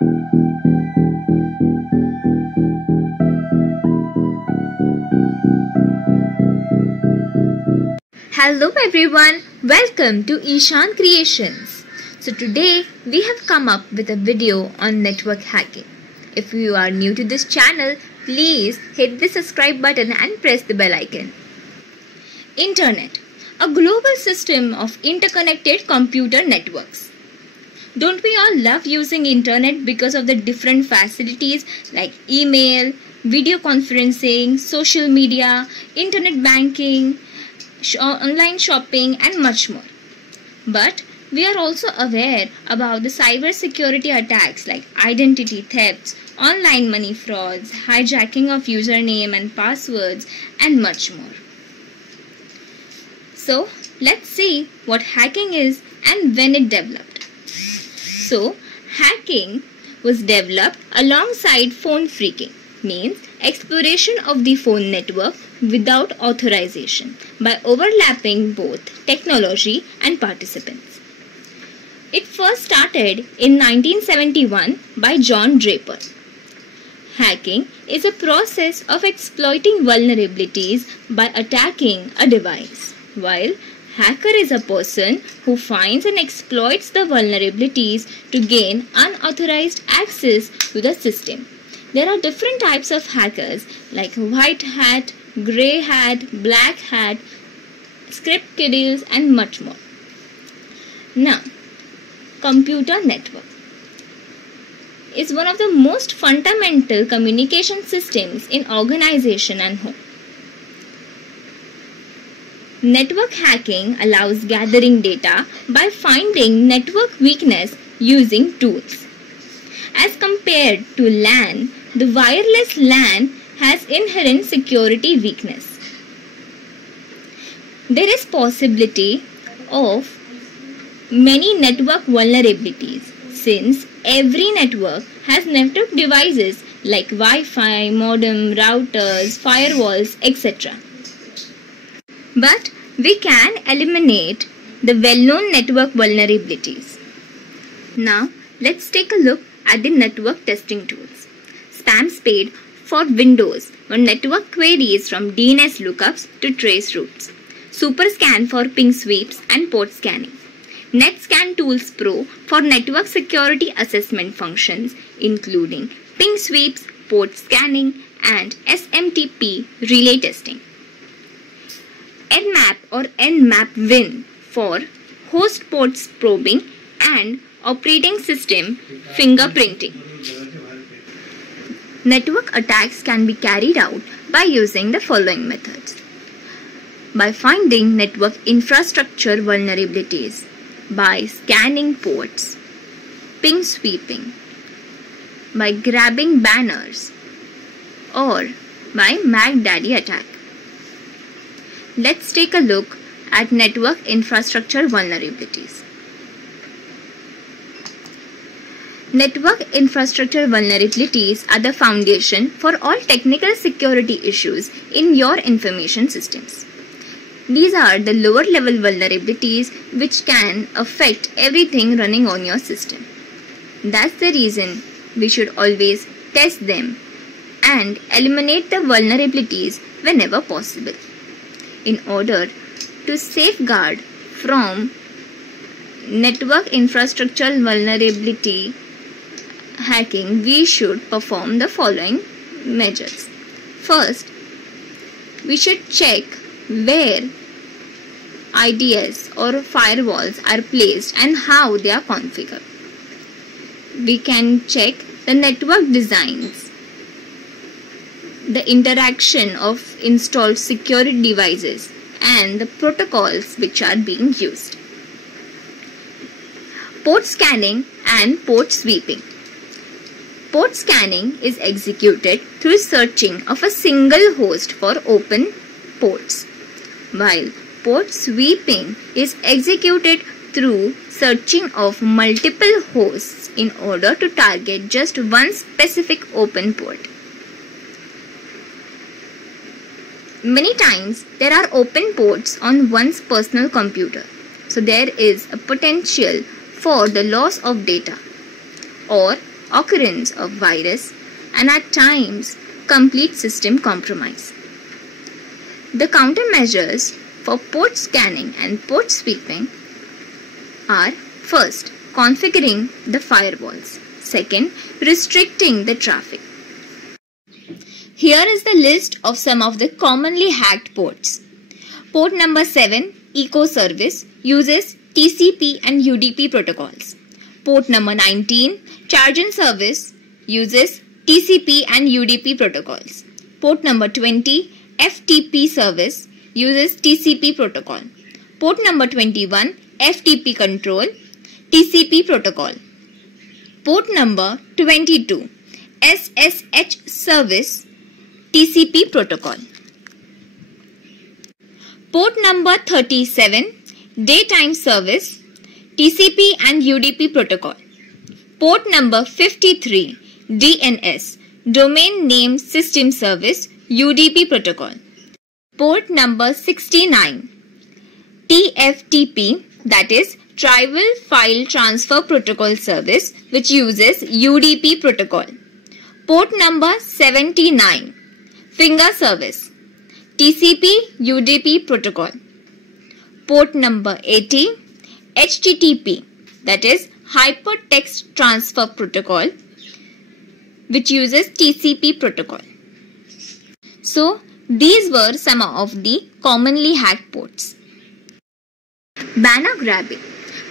Hello everyone, welcome to Ishan Creations. So today we have come up with a video on network hacking. If you are new to this channel, please hit the subscribe button and press the bell icon. Internet, a global system of interconnected computer networks. Don't we all love using internet because of the different facilities like email, video conferencing, social media, internet banking, online shopping and much more. But we are also aware about the cyber security attacks like identity thefts, online money frauds, hijacking of username and passwords and much more. So let's see what hacking is and when it developed. So hacking was developed alongside phone phreaking, means exploration of the phone network without authorization by overlapping both technology and participants. It first started in 1971 by John Draper. Hacking is a process of exploiting vulnerabilities by attacking a device, while hacker is a person who finds and exploits the vulnerabilities to gain unauthorized access to the system. There are different types of hackers like white hat, grey hat, black hat, script kiddles and much more. Now, computer network is one of the most fundamental communication systems in organization and home. Network hacking allows gathering data by finding network weakness using tools. As compared to LAN, the wireless LAN has inherent security weakness. There is possibility of many network vulnerabilities since every network has network devices like Wi-Fi, modem, routers, firewalls, etc. But we can eliminate the well-known network vulnerabilities. Now let's take a look at the network testing tools. SpamSpade for Windows for network queries from DNS lookups to trace routes. SuperScan for ping sweeps and port scanning. NetScan Tools Pro for network security assessment functions including ping sweeps, port scanning and SMTP relay testing. Nmap or Nmap Win for host ports probing and operating system fingerprinting. Network attacks can be carried out by using the following methods. By finding network infrastructure vulnerabilities, by scanning ports, ping sweeping, by grabbing banners, or by MacDaddy attack. Let's take a look at network infrastructure vulnerabilities. Network infrastructure vulnerabilities are the foundation for all technical security issues in your information systems. These are the lower level vulnerabilities which can affect everything running on your system. That's the reason we should always test them and eliminate the vulnerabilities whenever possible. In order to safeguard from network infrastructure vulnerability hacking, we should perform the following measures. First, we should check where IDS or firewalls are placed and how they are configured. We can check the network designs, the interaction of installed security devices and the protocols which are being used. Port scanning and port sweeping. Port scanning is executed through searching of a single host for open ports, while port sweeping is executed through searching of multiple hosts in order to target just one specific open port. Many times there are open ports on one's personal computer, so there is a potential for the loss of data, or occurrence of virus, and at times complete system compromise. The countermeasures for port scanning and port sweeping are: first, configuring the firewalls; second, restricting the traffic. Here is the list of some of the commonly hacked ports. Port number 7, Eco Service, uses TCP and UDP protocols. Port number 19, Charge and Service, uses TCP and UDP protocols. Port number 20, FTP Service, uses TCP protocol. Port number 21, FTP Control, TCP protocol. Port number 22, SSH Service, TCP protocol. Port number 37, Daytime Service, TCP and UDP protocol. Port number 53, DNS, Domain Name System Service, UDP protocol. Port number 69, TFTP, that is Tribal File Transfer Protocol Service, which uses UDP protocol. Port number 79, Finger Service, TCP UDP protocol. Port number 80, HTTP, that is Hypertext Transfer Protocol, which uses TCP protocol. So, these were some of the commonly hacked ports. Banner grabbing.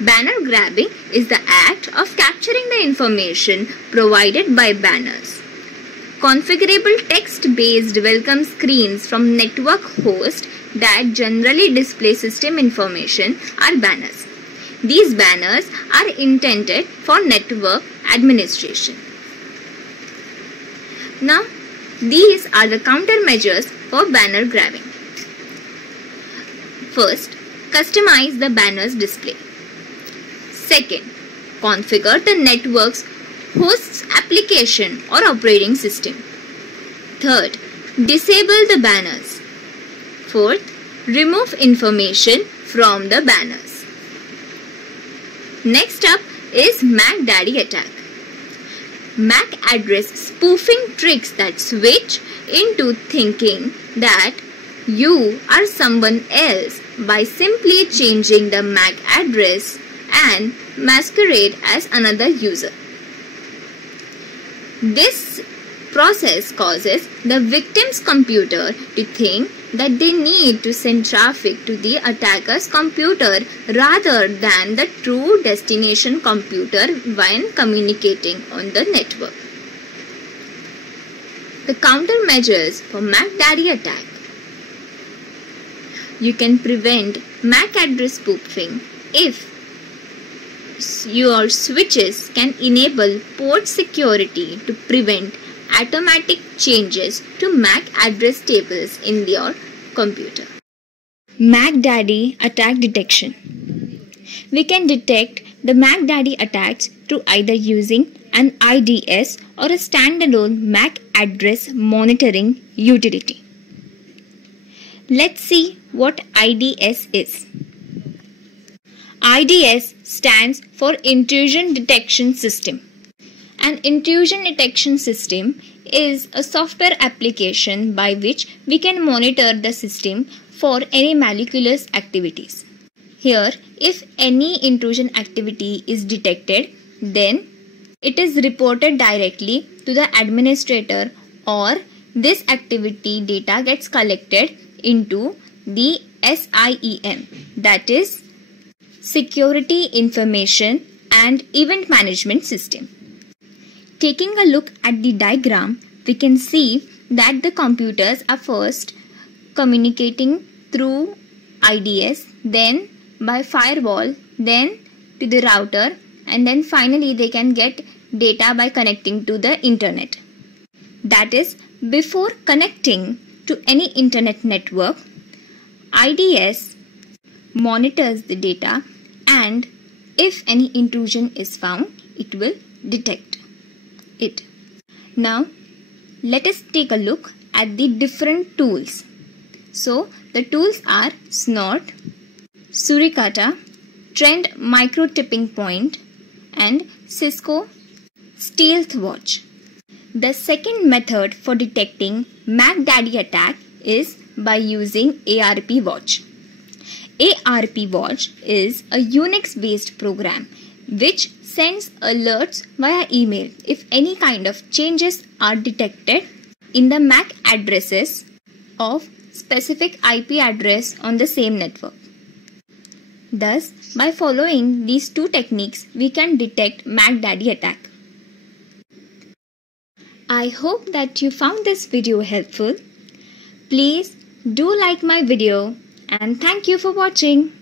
Banner grabbing is the act of capturing the information provided by banners. Configurable text-based welcome screens from network hosts that generally display system information are banners. These banners are intended for network administration. Now, these are the countermeasures for banner grabbing. First, customize the banner's display. Second, configure the network's host's application or operating system. Third, disable the banners. Fourth, remove information from the banners. Next up is MAC Daddy attack. MAC address spoofing tricks that switch into thinking that you are someone else by simply changing the MAC address and masquerade as another user. This process causes the victim's computer to think that they need to send traffic to the attacker's computer rather than the true destination computer when communicating on the network. The countermeasures for MAC Daddy attack. You can prevent MAC address spoofing if your switches can enable port security to prevent automatic changes to MAC address tables in your computer. MAC Daddy attack detection. We can detect the MAC Daddy attacks through either using an IDS or a standalone MAC address monitoring utility. Let's see what IDS is. IDS stands for Intrusion Detection System. An intrusion detection system is a software application by which we can monitor the system for any malicious activities. Here, if any intrusion activity is detected, then it is reported directly to the administrator, or this activity data gets collected into the SIEM, that is Security Information and Event Management System. Taking a look at the diagram, we can see that the computers are first communicating through IDS, then by firewall, then to the router, and then finally they can get data by connecting to the internet. That is, before connecting to any internet network, IDS monitors the data, and if any intrusion is found, it will detect it. Now, let us take a look at the different tools. So, the tools are Snort, Suricata, Trend Micro Tipping Point, and Cisco Stealth Watch. The second method for detecting MacDaddy attack is by using ARP Watch. ARP Watch is a Unix-based program which sends alerts via email if any kind of changes are detected in the MAC addresses of specific IP address on the same network. Thus, by following these two techniques, we can detect MacDaddy attack. I hope that you found this video helpful. Please do like my video and thank you for watching.